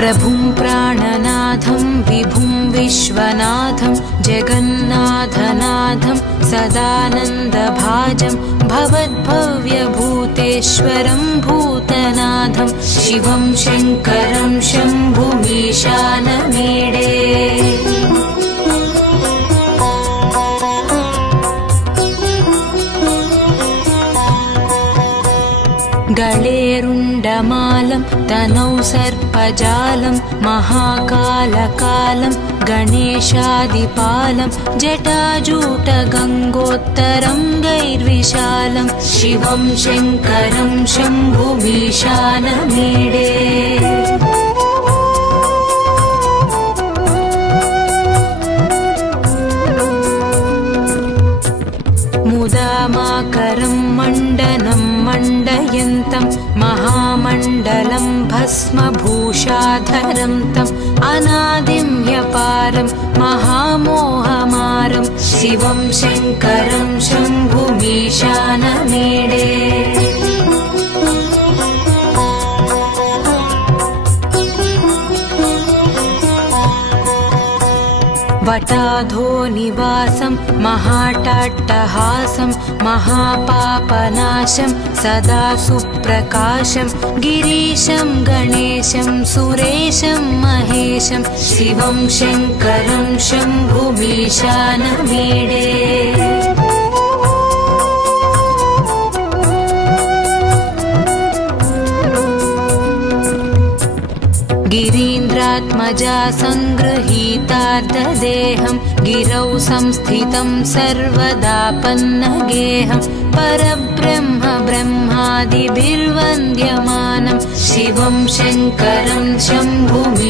प्रभुं प्राणनाथं विभुं विश्वनाथं जगन्नाथनाथं सदानन्दभाजं भवद्भव्यभूतेश्वरं भूतनाथं शिवं शङ्करं शम्भुमीशानमीडे गळेरुण्डमालं तनौ सर्पजालं महाकालकालं गणेशादिपालं जटाजूटगङ्गोत्तरङ्गैर्विशालं शिवं शङ्करं शम्भुमीशानमीडे मुदामाकरं मण्डनं मण्डयन्तं महामण्डलं भस्मभूषाधरं तम् अनादिं ह्यपारं महामोहमारं शिवं शङ्करं शम्भुमीशानमीडे वटाधो निवासं महाटाट्टहासं महापापनाशं सदा सुप्रकाशं गिरीशं गणेशं सुरेशं महेशं शिवं शङ्करं शम्भुमीशानमीडे गिरीन्द्रात्मजा सङ्गृहीतार्धदेहं गिरौ संस्थितं सर्वदापन्नगेहं परब्रह्म ब्रह्मादिभिर्वन्द्यमानं शिवं शङ्करं शम्भुमीशानमीडे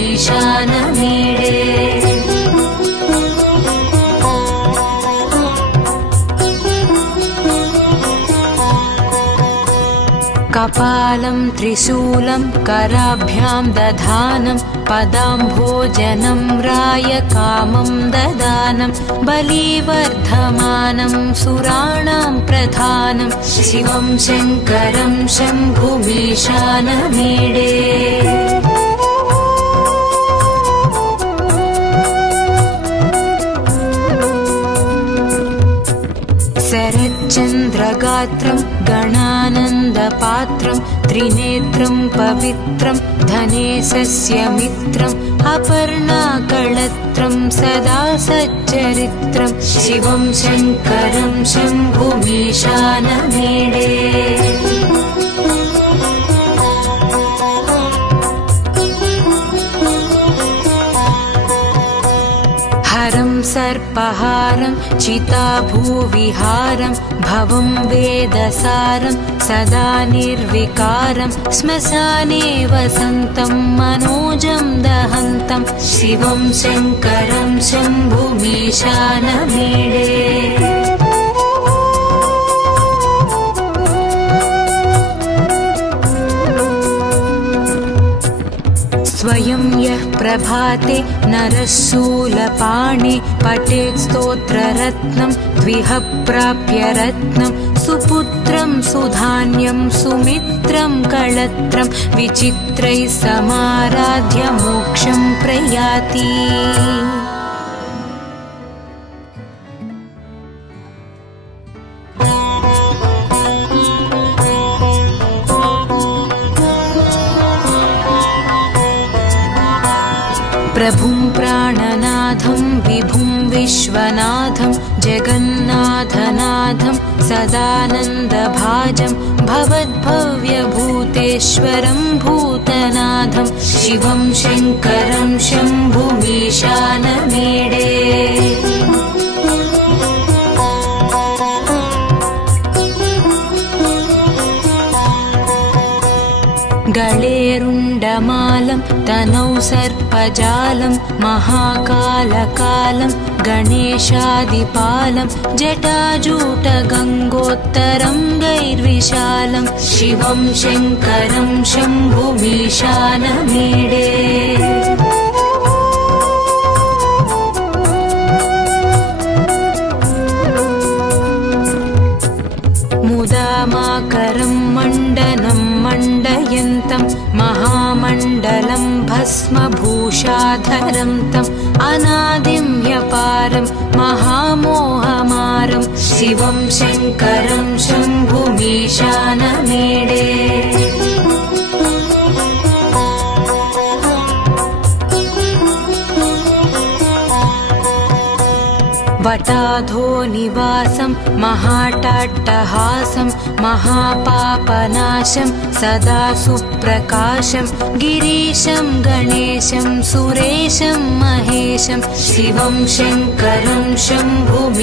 कपालं त्रिशूलं कराभ्यां दधानं पदाम्भोजनं रायकामं ददानं बलिवर्धमानं सुराणां प्रधानं शिवं शङ्करं शम्भुमीशानमीडे शरच्चन्द्रगात्रं गणानन्दपात्रं त्रिनेत्रं पवित्रं धनेशस्य मित्रम् अपर्णाकळत्रं सदा सच्चरित्रं शिवं शङ्करं शम्भुमीशानमीडे हरं सर्पहारं चिताभूविहारं भवं वेदसारं सदा निर्विकारं श्मशाने वसन्तं मनोजं दहन्तं शिवं शङ्करं शम्भुमीशानमीडे स्वयं यः प्रभाते नरः शूलपाणे पठेत् स्तोत्ररत्नं द्विह प्राप्य रत्नं सुपुत्रं सुधान्यं सुमित्रं कळत्रं विचित्रैः समाराध्य मोक्षं प्रयाति प्रभुं प्राणनाथं विभुं विश्वनाथं जगन्नाथनाथं सदानन्दभाजं भवद्भव्यभूतेश्वरं भूतनाथं शिवं शङ्करं शम्भुमीशानमीडे गळेरुण्डमालं तनौ सर्पजालं महाकालकालं गणेशादिपालं जटाजूटगङ्गोत्तरङ्गैर्विशालं शिवं शङ्करं शम्भुमीशानमीडे मुदामाकरं मण्डनं मण्डयन्तं महामण्डलं कालं भस्मभूषाधरं तम् अनादिं ह्यपारं महामोहमारं शिवं शङ्करं शम्भुमीशानमीडे वटाधो निवासं महाटाट्टहासं महापापनाशं सदा सुप्रकाशं गिरीशं गणेशं सुरेशं महेशं शिवं शङ्करं शम्भुमीशानमीडे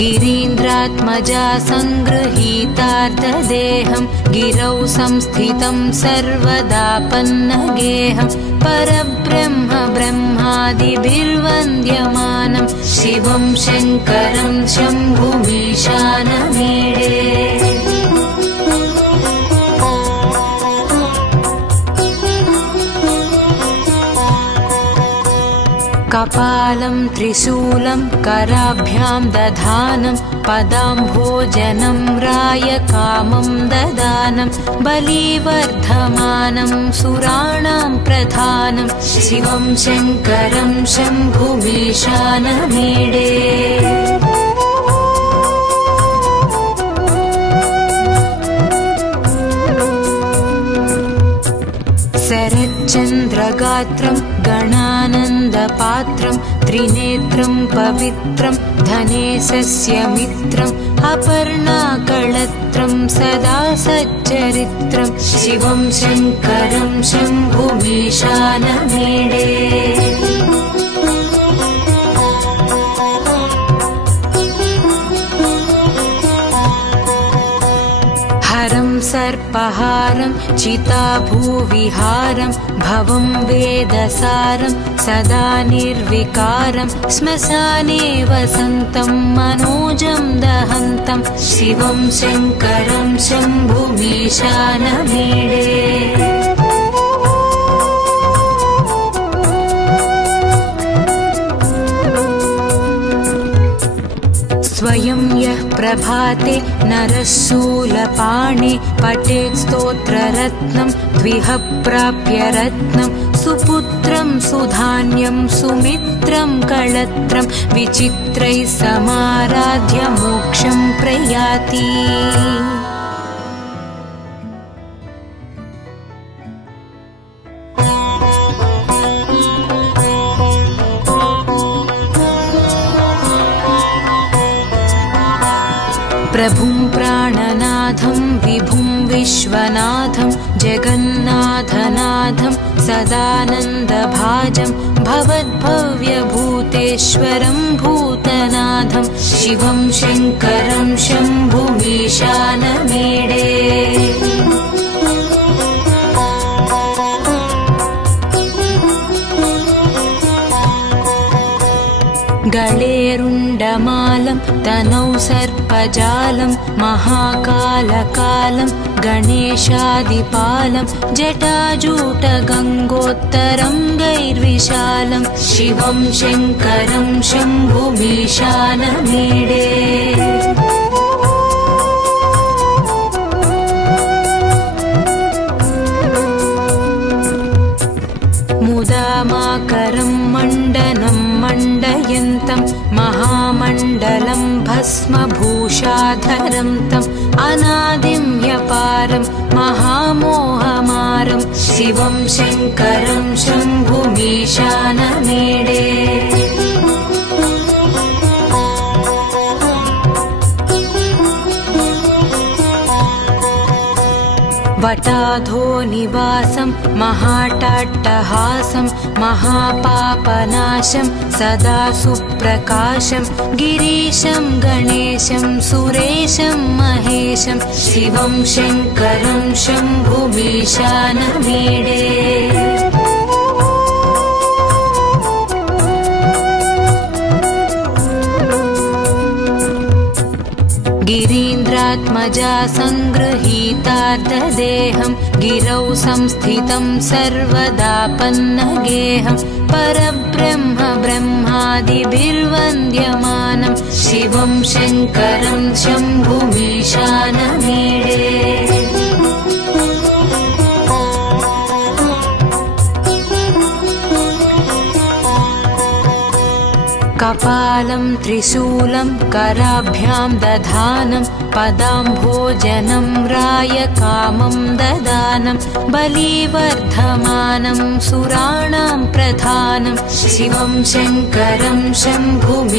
गिरीन्द्रात्मजा सङ्गृहीतार्धदेहं गिरौ संस्थितं सर्वदापन्नगेहं परब्रह्म ब्रह्मादिभिर्वन्द्यमानं शिवं शङ्करं शम्भुमीशानमीडे कपालं त्रिशूलं कराभ्यां दधानं पदाम्भोजनं रायकामं ददानं बलिवर्धमानं सुराणां प्रधानं शिवं शङ्करं शम्भुमीशानमीडे शरच्चन्द्रगात्रं गणानन्दपात्रं त्रिनेत्रं पवित्रं धनेशस्य मित्रम् अपर्णाकळत्रं सदा सच्चरित्रं शिवं शङ्करं शम्भुमीशानमीडे हरं सर्पहारं चिताभूविहारं भवं वेदसारं सदा निर्विकारं श्मशाने वसन्तं मनोजं दहन्तं शिवं शङ्करं शम्भुमीशानमीडे स्वयं यः प्रभाते नरः शूलपाणे पठेत् स्तोत्ररत्नं द्विह प्राप्य रत्नं सुपुत्रं सुधान्यं सुमित्रं कळत्रं विचित्रैः समाराध्य मोक्षं प्रयाति प्रभुं प्राणनाथं विभुं विश्वनाथं जगन्नाथनाथं सदानन्दभाजं भवद्भव्यभूतेश्वरं भूतनाथं शिवं शङ्करं शम्भुमीशानमीडे गळेरुण्डमालं तनौ सर्पजालं महाकालकालं गणेशादिपालं जटाजूटगङ्गोत्तरं गैर्विशालं शिवं शङ्करं शम्भुमीशानमीडे मुदामाकरं मण्डनं मण्डयन्तं महामण्डलं भस्मभूषाधरं तम् अनादिं ह्यपारं महामोहमारं शिवं शङ्करं शम्भुमीशानमीडे वटाधो निवासं महाटाट्टहासं महापापनाशं सदा सुप्रकाशं गिरीशं गणेशं सुरेशं महेशं शिवं शङ्करं शम्भुमीशानमीडे गिरीन्द्रात्मजा सङ्गृहीतार्धदेहं गिरौ संस्थितं सर्वदापन्नगेहं परब्रह्म ब्रह्मादिभिर्वन्द्यमानं शिवं शङ्करं शम्भुमीशानमीडे कपालं त्रिशूलं कराभ्यां दधानं पदाम्भोजनं रायकामं ददानं बलिवर्धमानं सुराणां प्रधानं शिवं शङ्करं शम्भुमीशानमीडे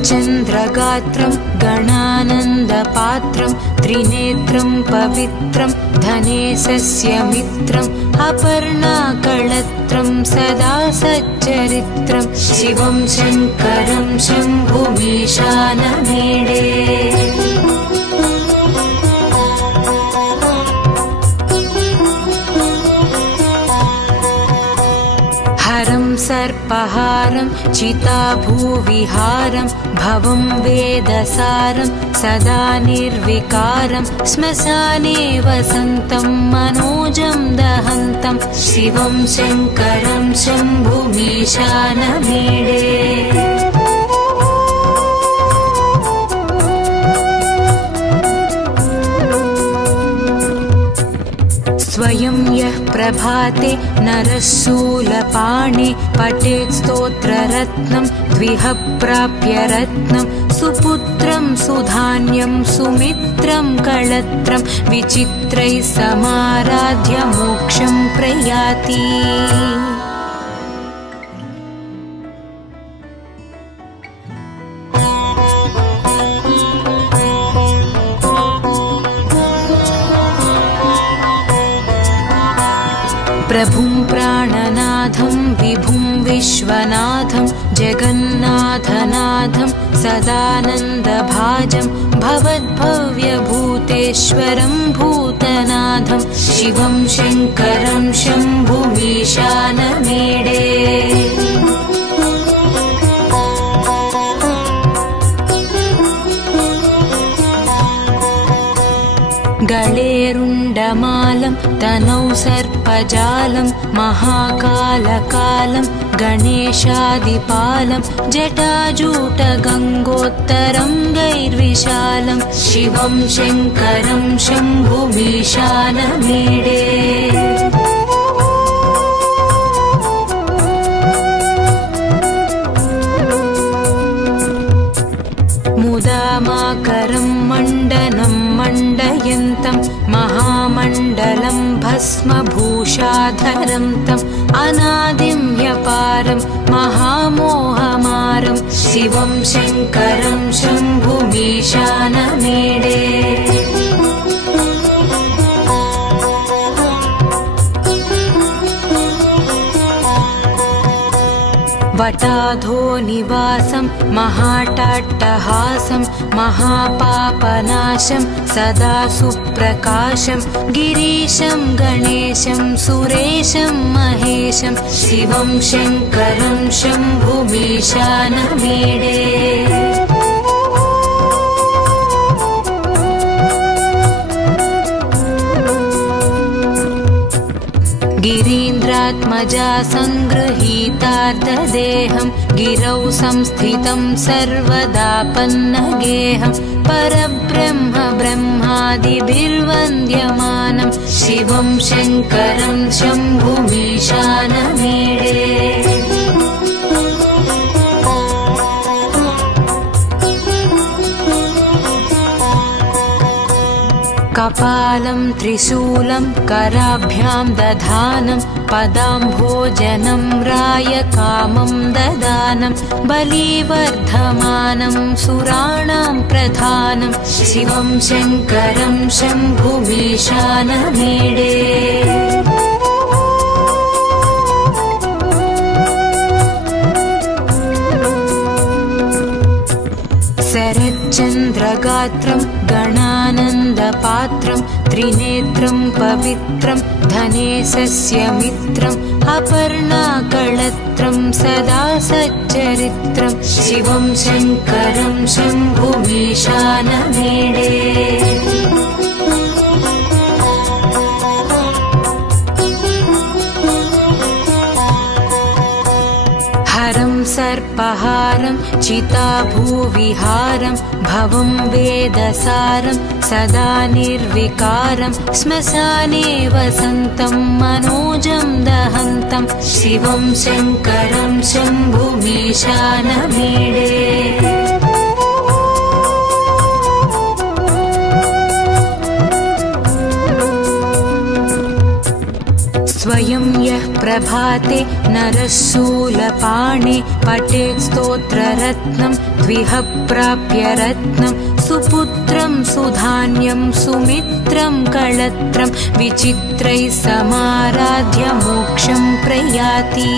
शरच्चन्द्रगात्रं गणानन्दपात्रं त्रिनेत्रं पवित्रं धनेशस्य मित्रम् अपर्णाकळत्रं सदा सच्चरित्रं शिवं शङ्करं शम्भुमीशानमीडे हरं सर्पहारं चिताभूविहारं भवं वेदसारं सदा निर्विकारं श्मशाने वसन्तं मनोजं दहन्तं शिवं शङ्करं शम्भुमीशानमीडे स्वयं यः प्रभाते नरः शूलपाणे पठेत् स्तोत्ररत्नं द्विह प्राप्य रत्नं सुपुत्रं सुधान्यं सुमित्रं कळत्रं विचित्रैः समाराध्य मोक्षं प्रयाति प्रभुं प्राणनाथं विभुं विश्वनाथं जगन्नाथनाथं सदानन्दभाजं भवद्भव्यभूतेश्वरं भूतनाथं शिवं शङ्करं शम्भुमीशानमीडे गळेरुण्डमालं तनौ सर्पजालं महाकालकालं गणेशादिपालं जटाजूटगङ्गोत्तरं गैर्विशालं शिवं शङ्करं शम्भुमीशानमीडे मुदामाकरं मण्डनं मण्डयन्तं महामण्डलं भस्मभूषाधरं तम् अनादिं ह्यपारं महामोहमारं शिवं शङ्करं शम्भुमीशानमीडे वटाधो निवासं महाटाट्टहासं महापापनाशं सदा सुप्रकाशं गिरीशं गणेशं सुरेशं महेशं शिवं शङ्करं शम्भुमीशानमीडे गिरीन्द्रात्मजा सङ्गृहीतार्धदेहं गिरौ संस्थितं सर्वदा पन्नगेहं परब्रह्म ब्रह्मादिभिर्वन्द्यमानं शिवं शङ्करं शम्भुमीशानमीडे कपालं त्रिशूलं कराभ्यां दधानं पदाम्भोजनं रायकामं ददानं बलिवर्धमानं सुराणां प्रधानं शिवं शङ्करं शम्भुमीशानमीडे शरच्चन्द्रगात्रं गणानन्दपात्रं त्रिनेत्रं पवित्रं धनेशस्य मित्रम् अपर्णाकळत्रं सदा सच्चरित्रं शिवं शङ्करं शम्भुमीशानमीडे हरं सर्पहारं चिताभूविहारं भवं वेदसारं सदा निर्विकारं श्मशाने वसन्तं मनोजं दहन्तं शिवं शङ्करं शम्भुमीशानमीडे स्वयं यः प्रभाते नरः शूलपाणे पठेत् स्तोत्ररत्नं द्विह प्राप्य रत्नं सुपुत्रं सुधान्यं सुमित्रं कळत्रं विचित्रैः समाराध्य मोक्षं प्रयाति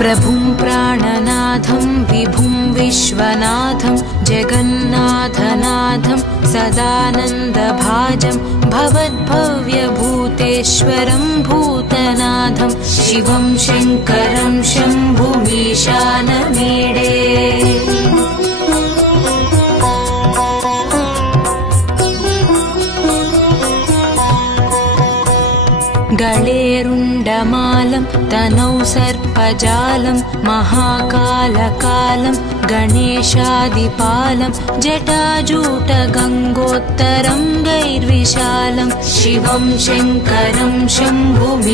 प्रभुं प्राणनाथं विभुं विश्वनाथं जगन्नाथनाथं सदानन्दभाजं भवद्भव्यभूतेश्वरं भूतनाथं शिवं शङ्करं शम्भुमीशानमीडे गळेरुण्डमालं तनौ सर्पजालं महाकालकालं गणेशादिपालं जटाजूटगङ्गोत्तरं गैर्विशालं शिवं शङ्करं शम्भुमीशानमीडे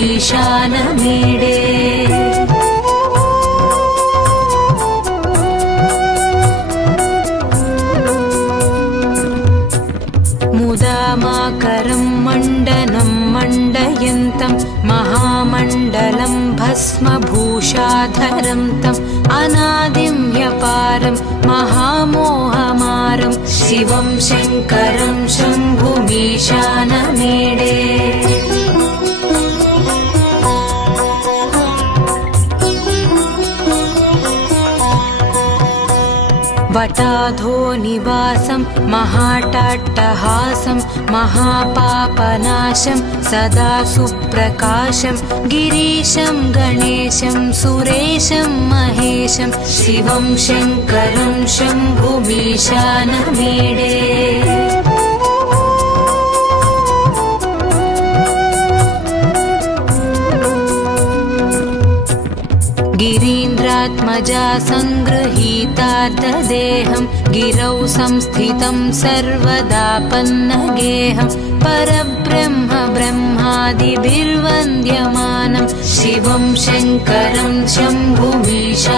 मुदामाकरं मण्डनं मण्डयन्तं महामण्डलं भस्मभूषाधरं तम् अनादिं ह्यपारं महामोहमारं शिवं शङ्करं शम्भुमीशानमीडे वटाधोनिवासं महाटाट्टहासं महापापनाशं सदा सुप्रकाशं गिरीशं गणेशं सुरेशं महेशं शिवं शङ्करं शम्भुमीशानमीडे गिरीन्द्रात्मजा सङ्गृहीतार्थदेहं गिरौ संस्थितं सर्वदा पन्नगेहं परब्रह्म ब्रह्मादिभिर्वन्द्यमानं शिवं शङ्करं शम्भुमीशानमीडे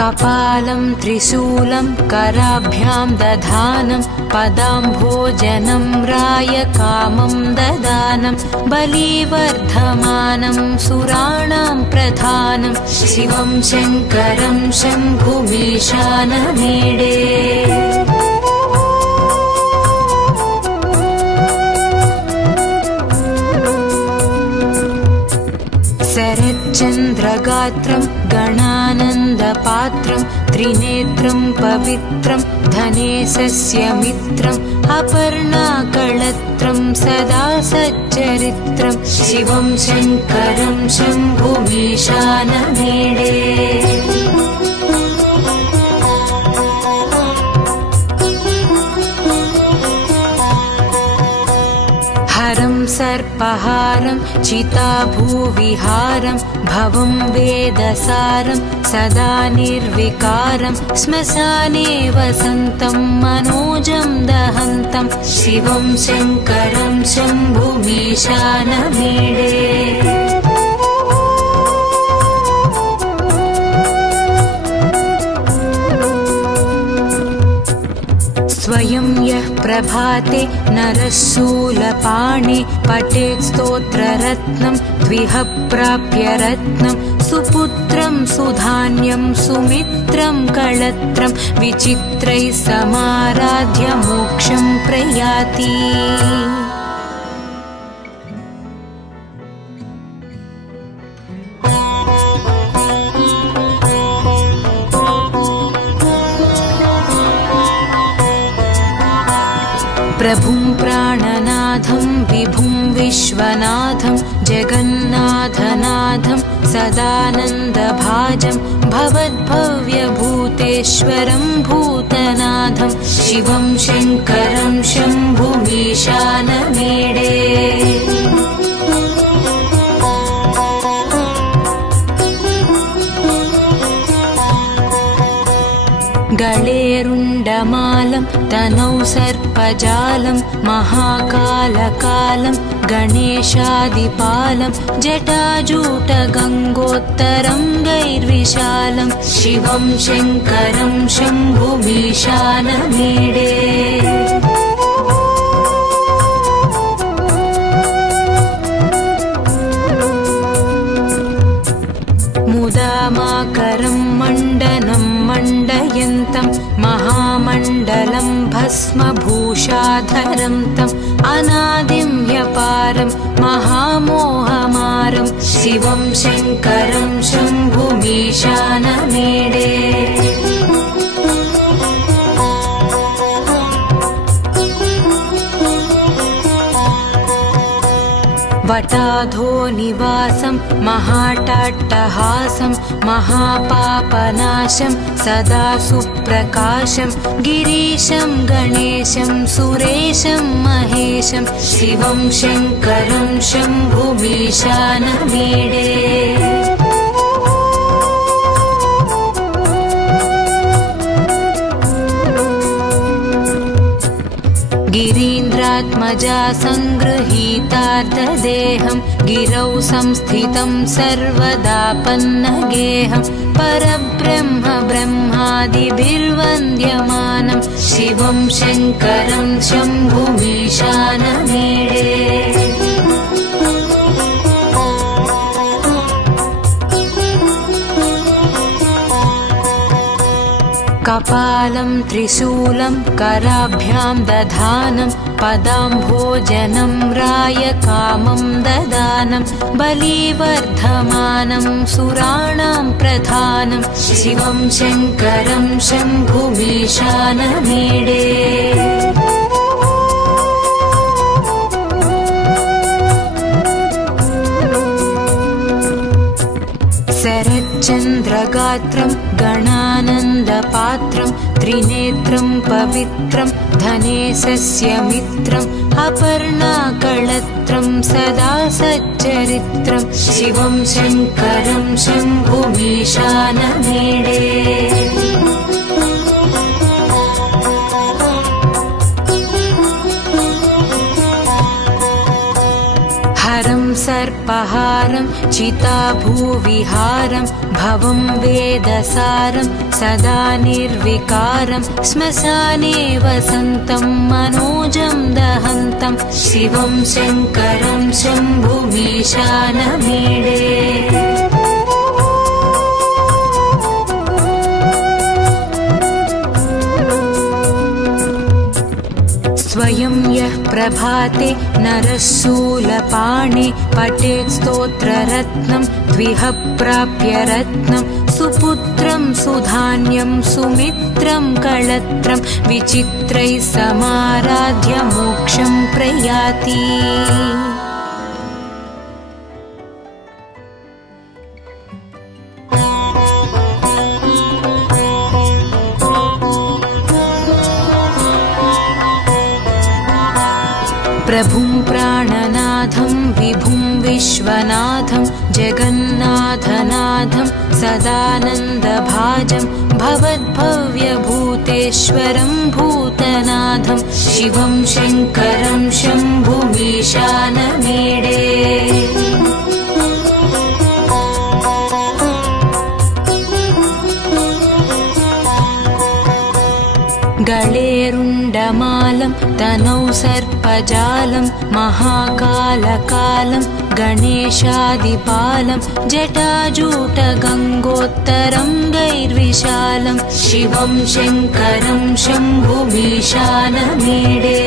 कपालं त्रिशूलं कराभ्यां दधानं पदाम्भोजनं रायकामं ददानं बलिवर्धमानं सुराणां प्रधानं शिवं शङ्करं शम्भुमीशानमीडे शरच्चन्द्रगात्रं गणानन्दपात्रं त्रिनेत्रं पवित्रं धनेशस्य मित्रम् अपर्णाकळत्रं सदा सच्चरित्रं शिवं शङ्करं शम्भुमीशानमीडे हरं सर्पहारं चिताभूविहारं भवं वेदसारं सदा निर्विकारं श्मशाने वसन्तं मनोजं दहन्तं शिवं शङ्करं शम्भुमीशानमीडे स्वयं यः प्रभाते नरः शूलपाणे पठेत् स्तोत्ररत्नं द्विह प्राप्य रत्नं सुपुत्रं सुधान्यं सुमित्रं कळत्रं विचित्रैः समाराध्य मोक्षं प्रयाति। प्रभुं प्राणनाथं विभुं विश्वनाथं जगन्नाथनाथं सदानन्दभाजं भवद्भव्यभूतेश्वरं भूतनाथं शिवं शङ्करं शम्भुमीशानमीडे। गळेरुण्डमालं तनौ सर्पजालं महाकालकालं गणेशादिपालं जटाजूटगङ्गोत्तरङ्गैर्विशालं शिवं शङ्करं शम्भुमीशानमीडे। मुदामाकरं मण्डनं मण्डयन्तं महामण्डलं भस्मभूषाधरं तम् अनादिं ह्यपारं महामोहमारं शिवं शङ्करं शम्भुमीशानमीडे। वटाधो निवासं महाटाट्टहासं महापापनाशं सदा सुप्रकाशं गिरीशं गणेशं सुरेशं महेशं शिवं शङ्करं शम्भुमीशानमीडे। गिरीन्द्रात्मजा सङ्गृहीतार्धदेहं गिरौ संस्थितं सर्वदा पन्नगेहं परब्रह्म ब्रह्मादिभिर्वन्द्यमानं शिवं शङ्करं शम्भुमीशानमीडे। कपालं त्रिशूलं कराभ्यां दधानं पदाम्भोजनं रायकामं ददानं बलिवर्धमानं सुराणां प्रधानं शिवं शङ्करं शम्भुमीशानमीडे। शरच्चन्द्रगात्रं गणानन्दपात्रं त्रिनेत्रं पवित्रं धनेशस्य मित्रम् अपर्णाकळत्रं सदा सच्चरित्रं शिवं शङ्करं शम्भुमीशानमीडे। हरं सर्पहारं चिताभूविहारं भवं वेदसारं सदा निर्विकारं श्मशाने वसन्तं मनोजं दहन्तं शिवं शङ्करं शम्भुमीशानमीडे। स्वयं यः प्रभाते नरः शूलपाणे पठेत् स्तोत्ररत्नं द्विह प्राप्य रत्नं सुपुत्रं सुधान्यं सुमित्रं कळत्रं विचित्रैः समाराध्य मोक्षं प्रयाति। प्रभुं प्राणनाथं विभुं विश्वनाथं जगन्नाथनाथं सदानन्दभाजं भवद्भव्यभूतेश्वरं भूतनाथं शिवं शङ्करं शम्भुमीशानमीडे। गळेरुण्डमालं तनौ सर्पजालं महाकालकालं गणेशादिपालं जटाजूटगङ्गोत्तरङ्गैर्विशालं शिवं शङ्करं शम्भुमीशानमीडे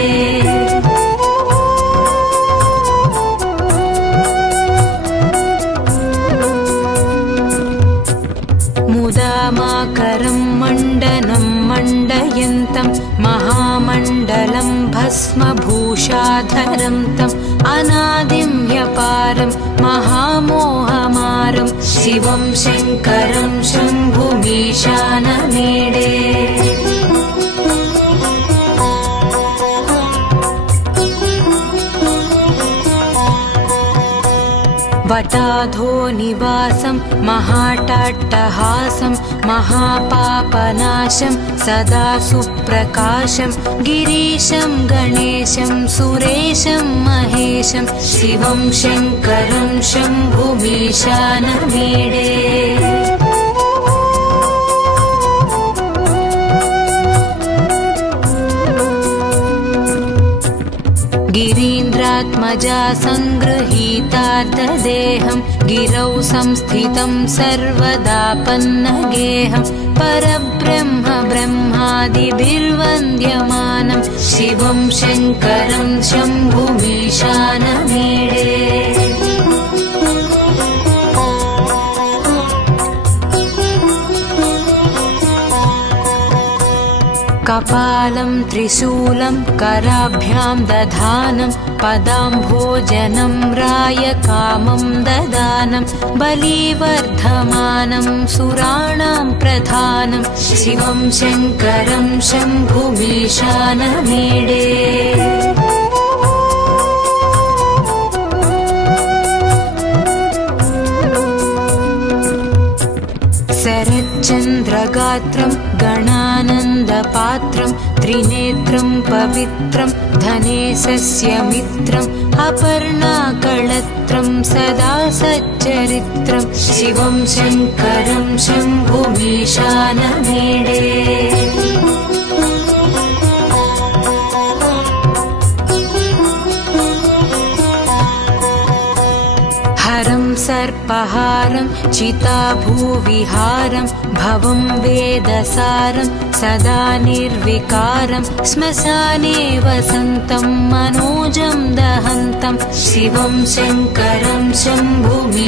मुदामाकरं मण्डनं मण्डयन्तं महामण्डलं भस्मभूषाधरं तम् अनादिं ह्यपारं महामोहमारं शिवं शङ्करं शम्भुमीशानमीडे वटाधो निवासं महाटाट्टहासं महापापनाशं सदा सुप्रकाशं गिरीशं गणेशं सुरेशं महेशं शिवं शङ्करं शम्भुमीशानमीडे गिरीन्द्रात्मजा सङ्गृहीतार्धदेहं गिरौ संस्थितं सर्वदापन्नगेहं परब्रह्म ब्रह्मादिभिर्वन्द्यमानं शिवं शङ्करं शम्भुमीशानमीडे कपालं त्रिशूलं कराभ्यां दधानं पदाम्भोजनं रायकामं ददानं बलिवर्धमानं सुराणां प्रधानं शिवं शङ्करं शम्भुमीशानमीडे शरच्चन्द्रगात्रं गणानन्दपात्रं त्रिनेत्रं पवित्रं धनेशस्य मित्रम् अपर्णाकळत्रं सदा सच्चरित्रं शिवं शङ्करं शम्भुमीशानमीडे हरं सर्पहारं चिताभूविहारं भवं वेदसारं सदा निर्विकारं श्मशाने वसन्तं मनोजं दहन्तं शिवं शङ्करं शम्भुमीशानमीडे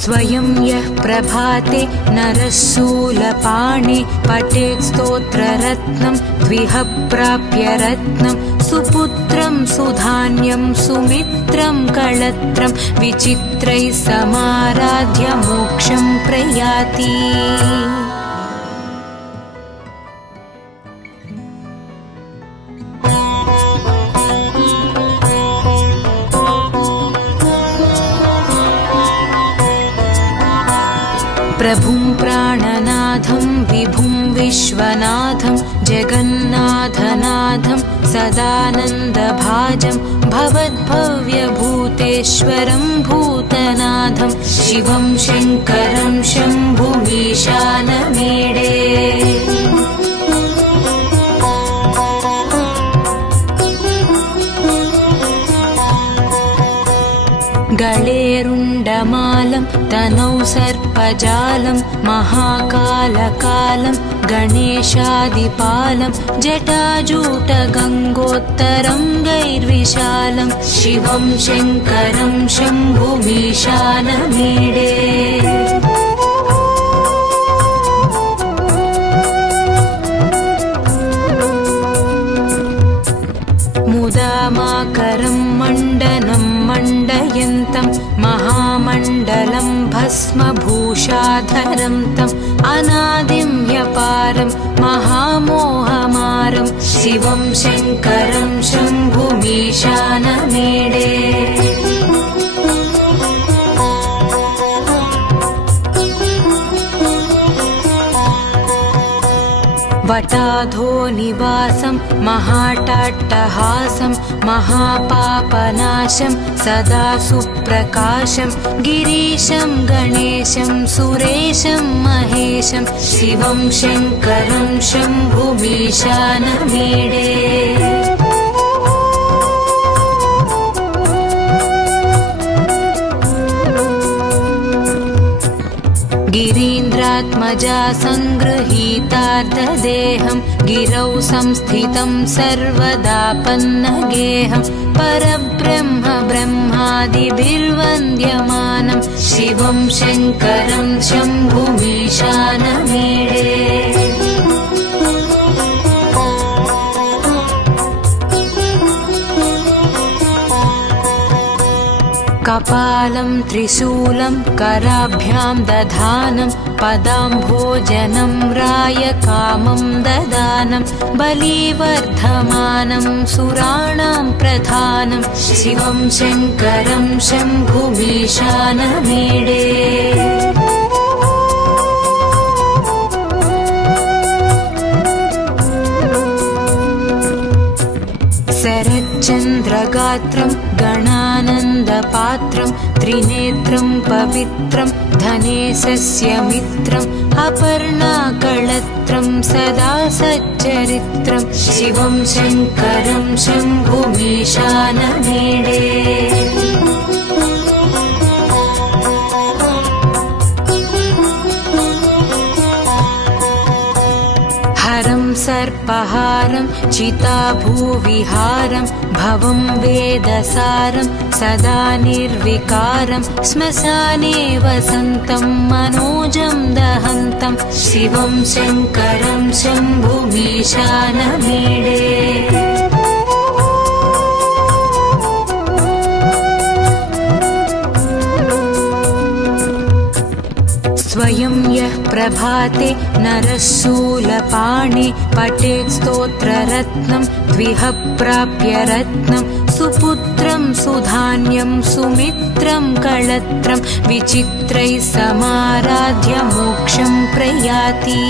स्वयं यः प्रभाते नरः शूलपाणे पठेत् स्तोत्ररत्नं द्विह प्राप्य रत्नं सुपुत्रं सुधान्यं सुमित्रं कळत्रं विचित्रैः समाराध्य मोक्षं प्रयाति प्रभुं प्राणनाथं विभुं विश्वनाथं जगन्नाथनाथं सदानन्दभाजं भवद्भव्यभूतेश्वरं भूतनाथं शिवं शङ्करं शम्भुमीशानमीडे गळेरुण्डमालं तनौ सर्पजालं महाकालकालं गणेशादिपालं जटाजूटगङ्गोत्तरङ्गैर्विशालं शिवं शङ्करं शम्भुमीशानमीडे मुदामाकरं मण्डनं मण्डयन्तं महामण्डलं भस्मभूषाधरं तम् अनादिं ह्यपारं महामोहमारं शिवं शङ्करं शम्भुमीशानमीडे वटाधो निवासं महाटाट्टहासं महापापनाशं सदा सुप्रकाशं गिरीशं गणेशं सुरेशं महेशं शिवं शङ्करं शम्भुमीशानमीडे गिरीन्द्रात्मजा सङ्गृहीतार्धदेहं गिरौ संस्थितं सर्वदापन्नगेहं परब्रह्म ब्रह्मादिभिर्वन्द्यमानं शिवं शङ्करं शम्भुमीशानमीडे कपालं त्रिशूलं कराभ्यां दधानं पदाम्भोजनं रायकामं ददानं बलिवर्धमानं सुराणां प्रधानं शिवं शङ्करं शम्भुमीशानमीडे शरच्चन्द्रगात्रं गणानन्दपात्रं त्रिनेत्रं पवित्रं धनेशस्य मित्रम् अपर्णाकळत्रं सदा सच्चरित्रं शिवं शङ्करं शम्भुमीशानमीडे हरं सर्पहारं चिताभूविहारं भवं वेदसारं सदा निर्विकारं श्मशाने वसन्तं मनोजं दहन्तं शिवं शङ्करं शम्भुमीशानमीडे स्वयं यः प्रभाते नरः शूलपाणे पठेत् स्तोत्ररत्नं द्विह प्राप्य रत्नं सुपुत्रं सुधान्यं सुमित्रं कळत्रं विचित्रैः समाराध्य मोक्षं प्रयाति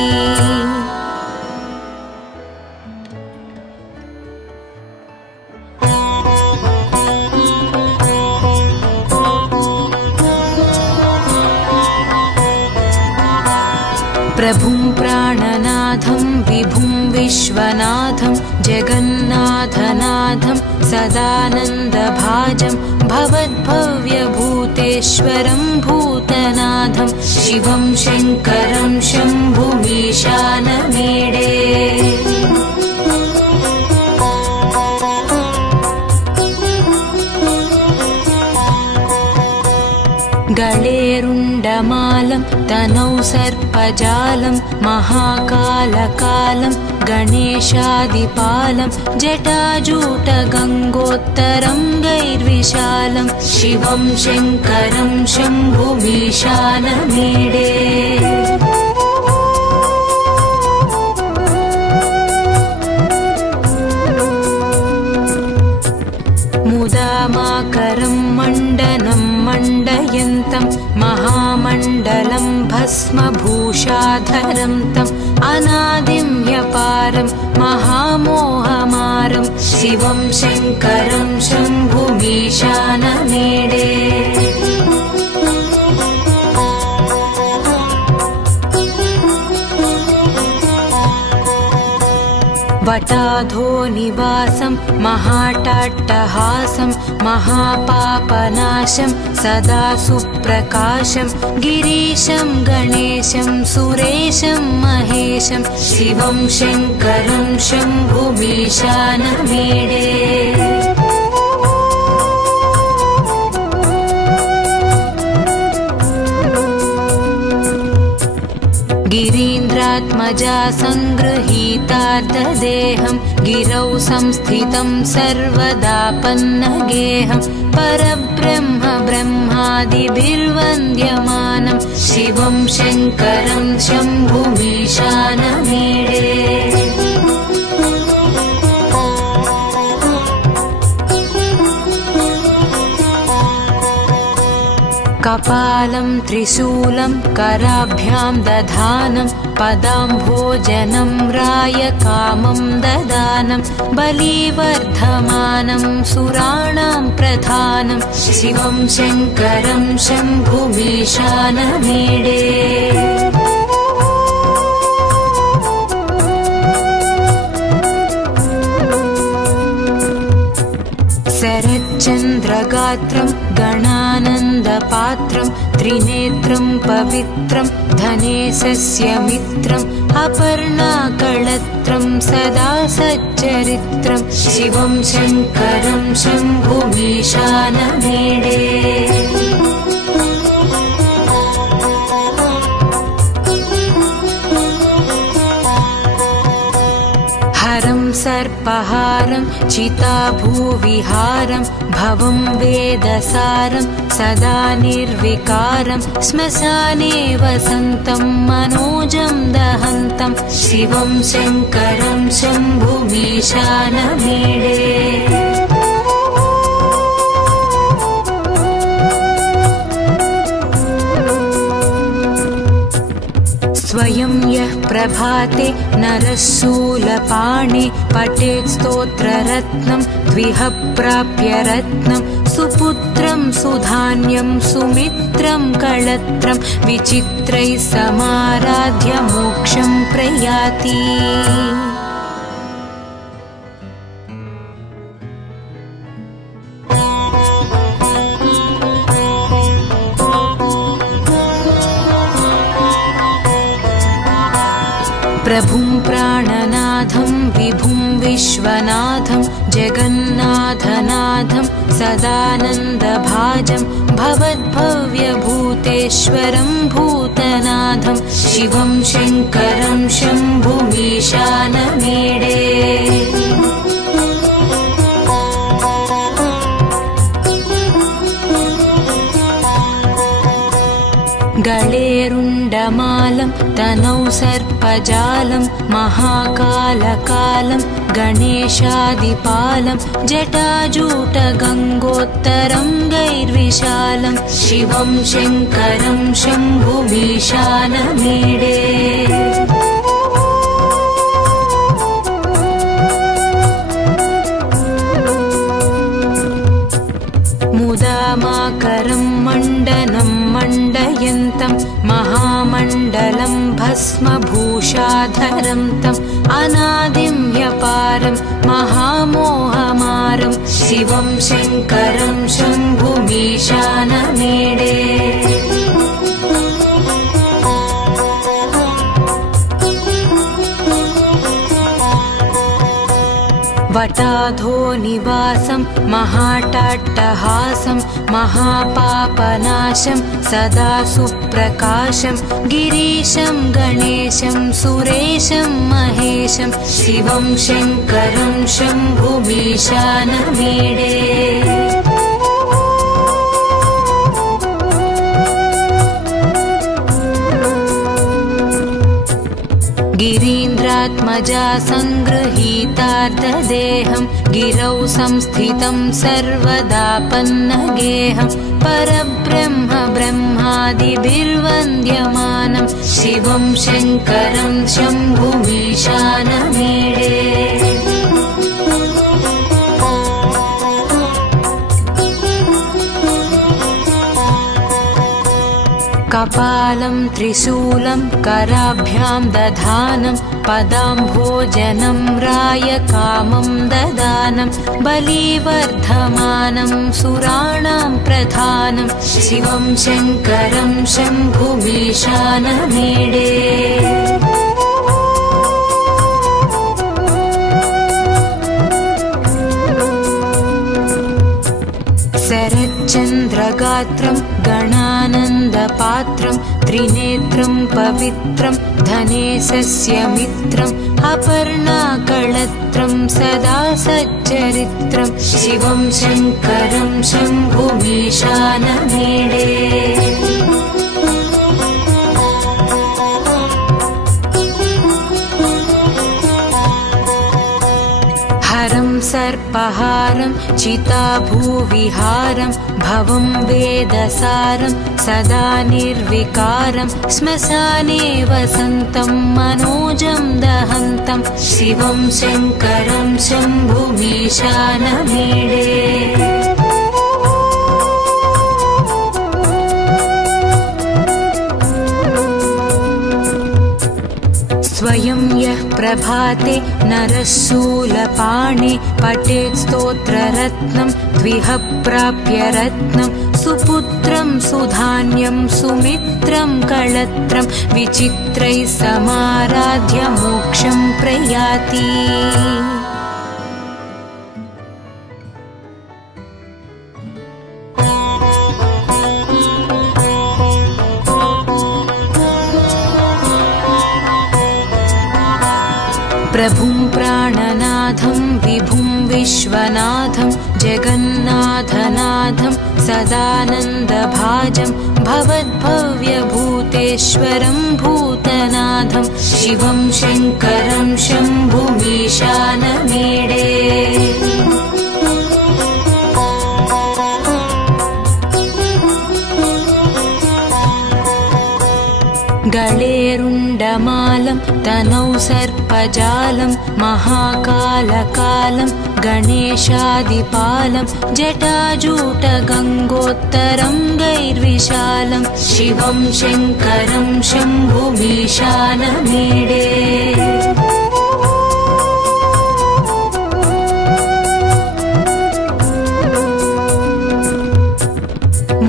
प्रभुं प्राणनाथं विभुं विश्वनाथं जगन्नाथनाथं सदानन्दभाजं भवद्भव्यभूतेश्वरं भूतनाथं शिवं शङ्करं शम्भुमीशानमीडे गळेरुण्डमालं तनौ सर्पजालं महाकालकालं गणेशादिपालं जटाजूटगङ्गोत्तरं गैर्विशालं शिवं शङ्करं शम्भुमीशानमीडे मुदामाकरं मण्डनं मण्डयन्तं महामण्डलं भस्मभूषाधरं तम् अनादिं ह्यपारं महामोहमारं शिवं शङ्करं शम्भुमीशानमीडे वटाधो निवासं महाटाट्टहासं महापापनाशं सदा सुप्रकाशं गिरीशं गणेशं सुरेशं महेशं शिवं शङ्करं शम्भुमीशानमीडे गिरीन्द्रात्मजा सङ्गृहीतार्धदेहं गिरौ संस्थितं सर्वदापन्नगेहं परब्रह्म ब्रह्मादिभिर्वन्द्यमानं शिवं शङ्करं शम्भुमीशानमीडे कपालं त्रिशूलं कराभ्यां दधानं पदाम्भोजनं रायकामं ददानं बलिवर्धमानं सुराणां प्रधानं शिवं शङ्करं शम्भुमीशानमीडे शरच्चन्द्रगात्रं गणानन्दपात्रं त्रिनेत्रं पवित्रं धनेशस्य मित्रम् अपर्णाकळत्रं सदा सच्चरित्रं शिवं शङ्करं शम्भुमीशानमीडे हरं सर्पहारं चिताभूविहारं भवं वेदसारं सदा निर्विकारं श्मशाने वसन्तं मनोजं दहन्तं शिवं शङ्करं शम्भुमीशानमीडे स्वयं यः प्रभाते नरः शूलपाणे पठेत् स्तोत्ररत्नं द्विह प्राप्य रत्नं सुपुत्रं सुधान्यं सुमित्रं कळत्रं विचित्रैः समाराध्य मोक्षं प्रयाति प्रभुं प्राणनाथं विभुं विश्वनाथं जगन्नाथनाथं सदानन्दभाजं भवद्भव्यभूतेश्वरं भूतनाथं शिवं शङ्करं शम्भुमीशानमीडे गळेरुण्डमालं तनौ सर्पजालं महाकालकालं गणेशादिपालं जटाजूटगङ्गोत्तरं गैर्विशालं शिवं शङ्करं शम्भुमीशानमीडे मुदामाकरं मण्डनं मण्डयन्तं महामण्डलं भस्मभूषाधरं तम् अनादिं ह्यपारं महामोहमारं शिवं शङ्करं शम्भुमीशानमीडे वटाधोनिवासं महाटाट्टहासं महापापनाशं सदा सुप्रकाशं गिरीशं गणेशं सुरेशं महेशं शिवं शङ्करं शम्भुमीशानमीडे गिरीन्द्रात्मजा सङ्गृहीतार्धदेहं गिरौ संस्थितं सर्वदा पन्नगेहं परब्रह्म ब्रह्मादिभिर्वन्द्यमानं शिवं शङ्करं शम्भुमीशानमीडे कपालं त्रिशूलं कराभ्यां दधानं पदाम्भोजनं रायकामं ददानं बलिवर्धमानं सुराणां प्रधानं शिवं शङ्करं शम्भुमीशानमीडे शरच्चन्द्रगात्रं गणानन्दपात्रं त्रिनेत्रं पवित्रं धनेशस्य मित्रम् अपर्णाकळत्रं सदा सच्चरित्रं शिवं शङ्करं शम्भुमीशानमीडे हरं सर्पहारं चिताभूविहारं भवं वेदसारं सदा निर्विकारं श्मशाने वसन्तं मनोजं दहन्तं शिवं शङ्करं शम्भुमीशानमीडे स्वयं यः प्रभाते नरः शूलपाणे पठेत् स्तोत्ररत्नं द्विह प्राप्य रत्नं सुपुत्रं सुधान्यं सुमित्रं कळत्रं विचित्रैः समाराध्य मोक्षं प्रयाति प्रभुं प्राणनाथं विभुं विश्वनाथं जगन्नाथनाथं सदानन्दभाजं भवद्भव्यभूतेश्वरं भूतनाथं शिवं शङ्करं शम्भुमीशानमीडे गळेरुण्डमालं तनौ सर्पजालं महाकालकालं गणेशादिपालं जटाजूटगङ्गोत्तरं गैर्विशालं शिवं शङ्करं शम्भुमीशानमीडे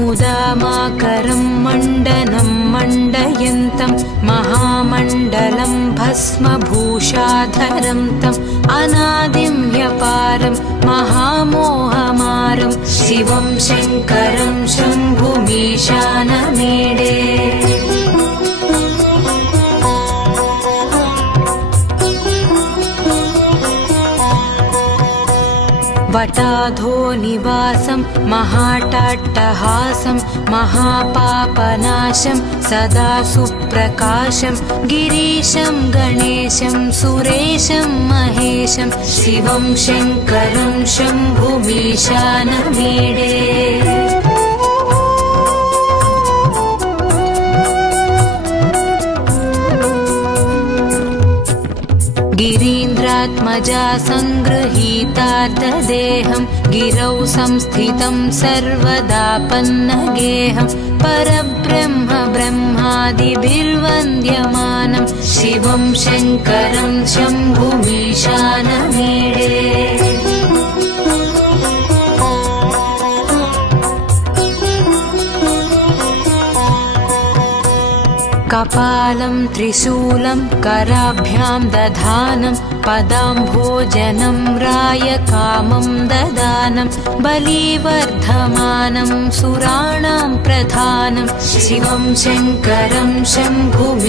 मुदामाकरं मण्डनं मण्डयन्तं महामण्डलं भस्मभूषाधरं तम् अनादिं ह्यपारं महामोहमारं शिवं शङ्करं शम्भुमीशानमीडे वटाधो निवासं महाटाट्टहासं महापापनाशं सदा सुप्रकाशं गिरीशं गणेशं सुरेशं महेशं शिवं शङ्करं शम्भुमीशानमीडे गिरीन्द्रात्मजा सङ्गृहीतार्धदेहं गिरौ संस्थितं सर्वदा पन्नगेहं परब्रह्म ब्रह्मादिभिर्वन्द्यमानं शिवं शङ्करं शम्भुमीशानमीडे कपालं त्रिशूलं कराभ्यां दधानं पदाम्भोजनं रायकामं ददानं बलिवर्धमानं सुराणां प्रधानं शिवं शङ्करं शम्भुमीशानमीडे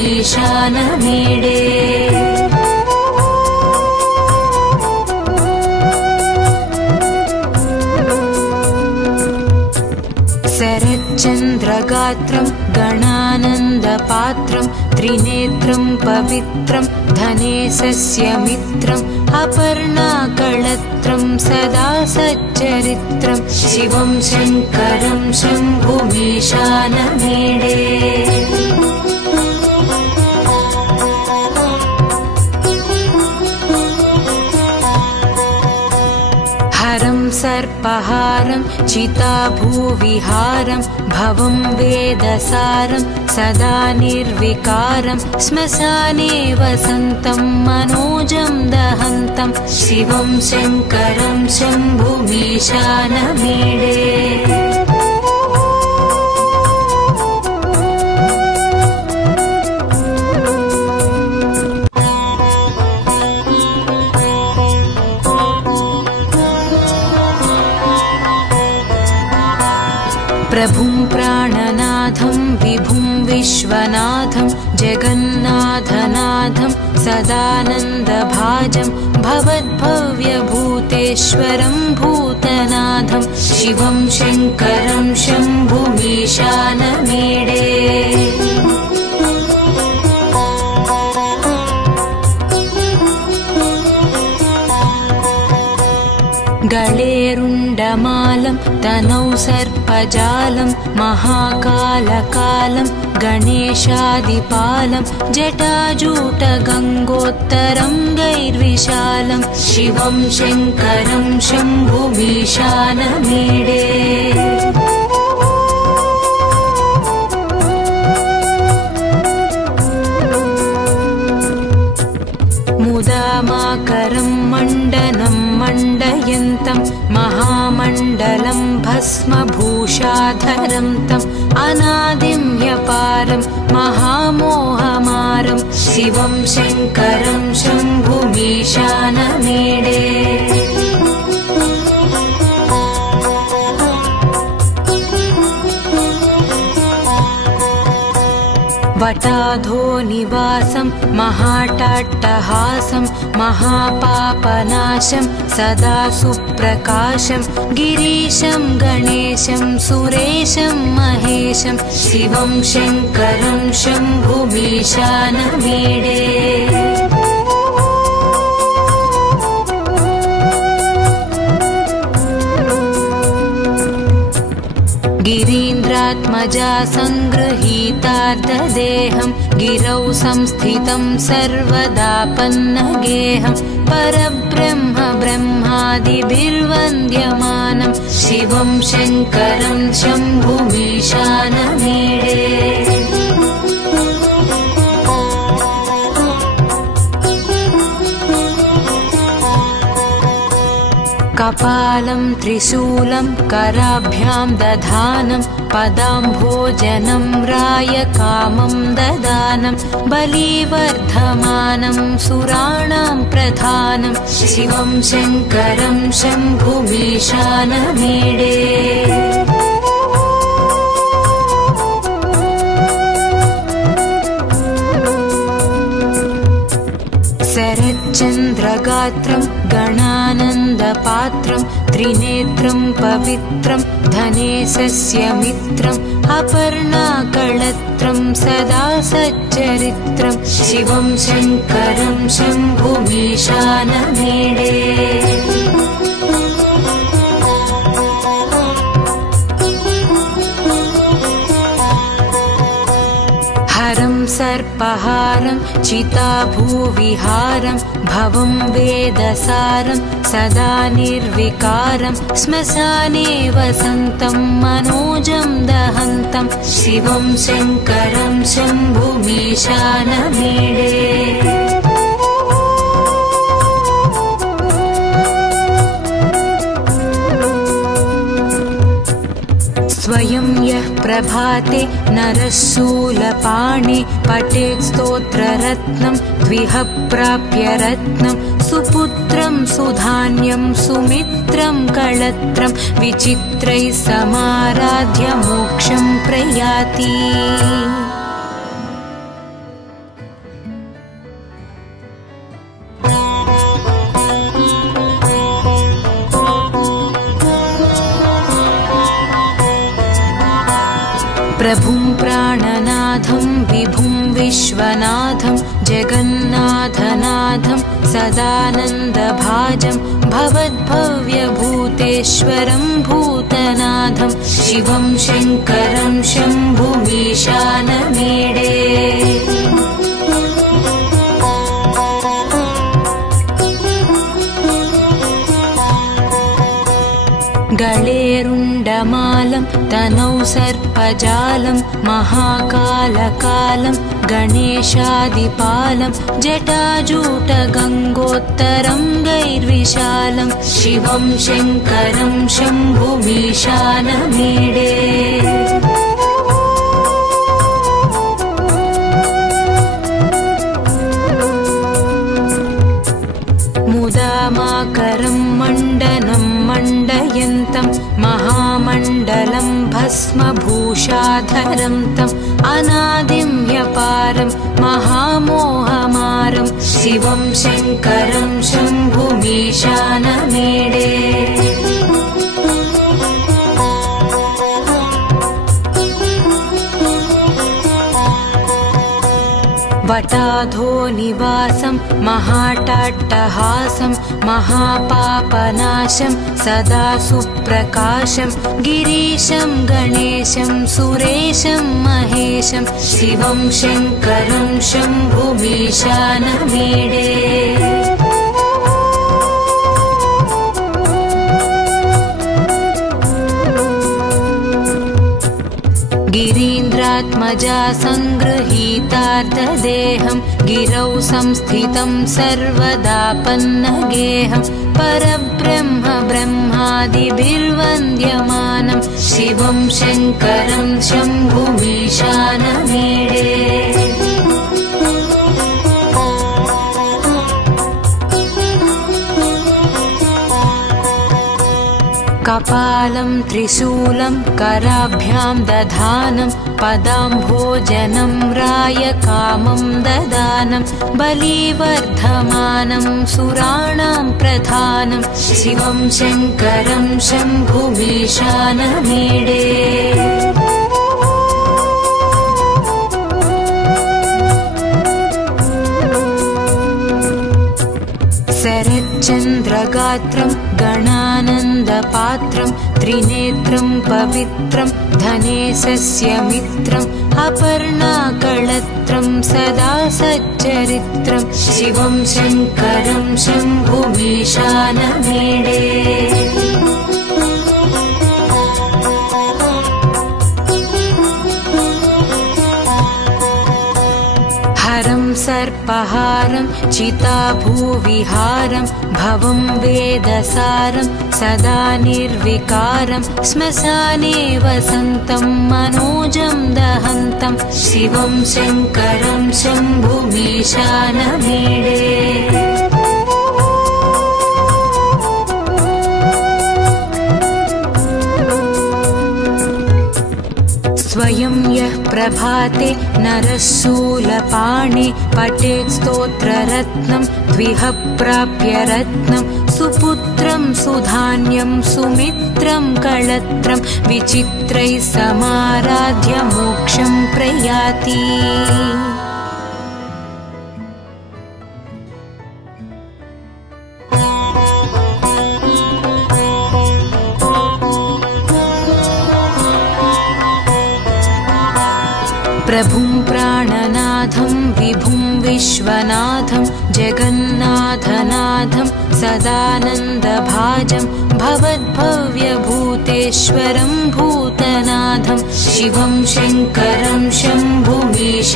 शरच्चन्द्रगात्रं गणानन्दपात्रं त्रिनेत्रं पवित्रं धनेशस्य मित्रम् अपर्णाकळत्रं सदा सच्चरित्रं शिवं शङ्करं शम्भुमीशानमीडे हरं सर्पहारं चिताभूविहारं भवं वेदसारं सदा निर्विकारं श्मशाने वसन्तं मनोजं दहन्तं शिवं शङ्करं शम्भुमीशानमीडे प्रभुं प्राणनाथं विभुं विश्वनाथं जगन्नाथनाथं सदानन्दभाजं भवद्भव्यभूतेश्वरं भूतनाथं शिवं शङ्करं शम्भुमीशानमीडे गलेरुण्डमालं तनौ सर्पजालं महाकालकालं गणेशादिपालं जटाजूटगङ्गोत्तरं गैर्विशालं शिवं शङ्करं शम्भुमीशानमीडे मुदामाकरं मण्डनं मण्डयन्तं महामण्डलं भस्मभूषाधरं तम् अनादिं ह्यपारं महामोहमारं शिवं शङ्करं शम्भुमीशानमीडे वटाधो निवासं महाटाट्टहासं महापापनाशं सदा सुप्रकाशं गिरीशं गणेशं सुरेशं महेशं शिवं शङ्करं शम्भुमीशानमीडे गिरीन्द्रात्मजा सङ्गृहीतार्धदेहं गिरौ संस्थितं सर्वदापन्नगेहं परब्रह्म ब्रह्मादिभिर्वन्द्यमानं शिवं शङ्करं शम्भुमीशानमीडे कपालं त्रिशूलं कराभ्यां दधानं पदाम्भोजनं रायकामं ददानं बलिवर्धमानं सुराणां प्रधानं शिवं शङ्करं शम्भुमीशानमीडे शरच्चन्द्रगात्रं गणानन्दपात्रं त्रिनेत्रं पवित्रं धनेशस्य मित्रम् अपर्णाकळत्रं सदा सच्चरित्रं शिवं शङ्करं शम्भुमीशानमीडे हरं सर्पहारं चिताभूविहारं भवं वेदसारं सदा निर्विकारं श्मशाने वसन्तं मनोजं दहन्तं शिवं शङ्करं शम्भुमीशानमीडे स्वयं यः प्रभाते नरः शूलपाणे पठेत् स्तोत्ररत्नं द्विह प्राप्य रत्नं सुपुत्रं सुधान्यं सुमित्रं कळत्रं विचित्रैः समाराध्य मोक्षं प्रयाति प्रभुं प्राणनाथं विभुं विश्वनाथं जगन्नाथनाथं सदानन्दभाजं भवद्भव्यभूतेश्वरं भूतनाथं शिवं शङ्करं शम्भुमीशानमीडे गलेरुण्डमालं तनौ सर्पजालं महाकालकालं गणेशादिपालं जटाजूटगङ्गोत्तरं गैर्विशालं शिवं शङ्करं शम्भुमीशानमीडे मुदामाकरं मण्डनं मण्डयन्तं महामण्डलं भस्मभूषाधरं तम् अनादिं ह्यपारं महामोहमारं शिवं शङ्करं शम्भुमीशानमीडे वटाधो निवासं महाटाट्टहासं महापापनाशं सदा सुप्रकाशं गिरीशं गणेशं सुरेशं महेशं शिवं शङ्करं शम्भुमीशानमीडे गिरीन्द्रात्मजा सङ्गृहीतार्धदेहं गिरौ संस्थितं सर्वदापन्नगेहं परब्रह्म ब्रह्मादिभिर्वन्द्यमानं शिवं शङ्करं शम्भुमीशानमीडे कपालं त्रिशूलं कराभ्यां दधानं पदाम्भोजनं रायकामं ददानं बलिवर्धमानं सुराणां प्रधानं शिवं शङ्करं शम्भुमीशानमीडे शरच्चन्द्रगात्रं गणानन्दपात्रं त्रिनेत्रं पवित्रं धनेशस्य मित्रम् अपर्णाकळत्रं सदा सच्चरित्रं शिवं शङ्करं शम्भुमीशानमीडे हरं सर्पहारं चिताभूविहारं भवं वेदसारं सदा निर्विकारं श्मशाने वसन्तं मनोजं दहन्तं शिवं शङ्करं शम्भुमीशानमीडे स्वयं यः प्रभाते नरः शूलपाणे पठेत् स्तोत्ररत्नं द्विह प्राप्य रत्नं सुपुत्रं सुधान्यं सुमित्रं कळत्रं विचित्रैः समाराध्य मोक्षं प्रयाति प्रभुं प्राणनाथं विभुं विश्वनाथं जगन्नाथनाथं सदानन्दभाजं भवद्भव्यभूतेश्वरं भूतनाथं शिवं शङ्करं शम्भुमीशानमीडे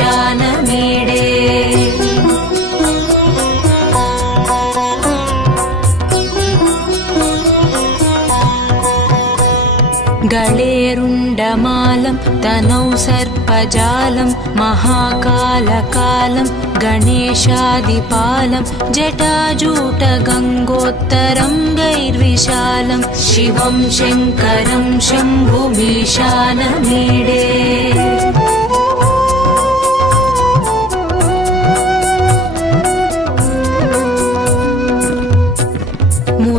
गळेरुण्डमालं तनौ सर्पजालं महाकालकालं गणेशादिपालं जटाजूटगङ्गोत्तरं गैर्विशालं शिवं शङ्करं शम्भुमीशानमीडे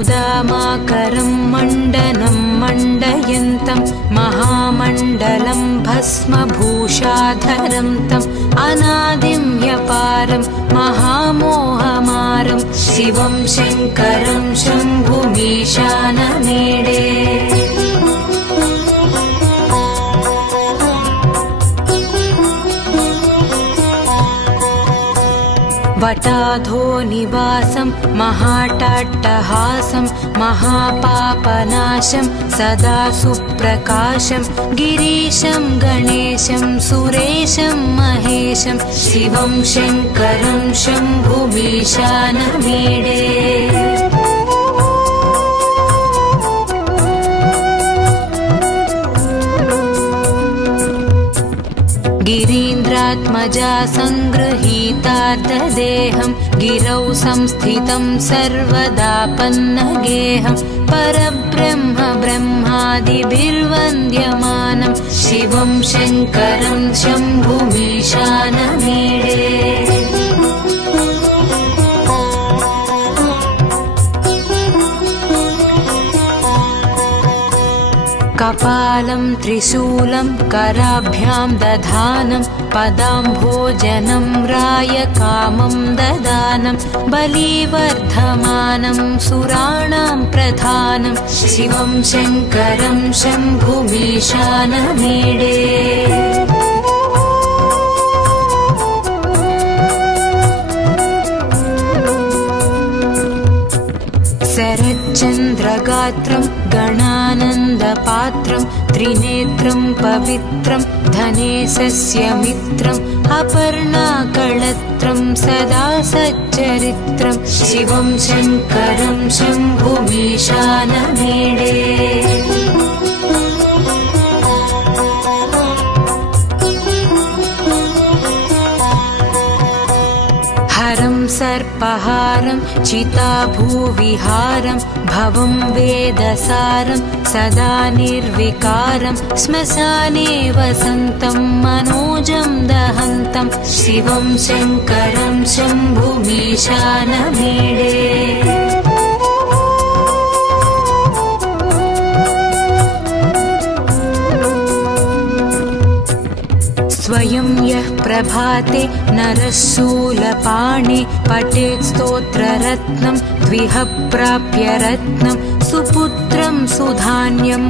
मुदामाकरं मण्डनं मण्डयन्तं महामण्डलं भस्मभूषाधरं तम् अनादिं ह्यपारं महामोहमारं शिवं शङ्करं शम्भुमीशानमीडे वटाधो निवासं महाटाट्टहासं महापापनाशं सदा सुप्रकाशं गिरीशं गणेशं सुरेशं महेशं शिवं शङ्करं शम्भुमीशानमीडे गिरीन्द्रात्मजा सङ्गृहीतार्धदेहं गिरौ संस्थितं सर्वदापन्नगेहं परब्रह्म ब्रह्मादिभिर्वन्द्यमानं शिवं शङ्करं शम्भुमीशानमीडे कपालं त्रिशूलं कराभ्यां दधानं पदाम्भोजनं रायकामं ददानं बलिवर्धमानं सुराणां प्रधानं शिवं शङ्करं शम्भुमीशानमीडे शरच्चन्द्रगात्रं गणानन्दपात्रं त्रिनेत्रं पवित्रं धनेशस्य मित्रम् अपर्णाकळत्रं सदा सच्चरित्रं शिवं शङ्करं शम्भुमीशानमीडे हरं सर्पहारं चिताभूविहारं भवं वेदसारं सदा निर्विकारं श्मशाने वसन्तं मनोजं दहन्तं शिवं शङ्करं शम्भुमीशानमीडे स्वयं यः प्रभाते नरः शूलपाणे पठेत् स्तोत्ररत्नं द्विह प्राप्य रत्नं सुपुत्रं सुधान्यम्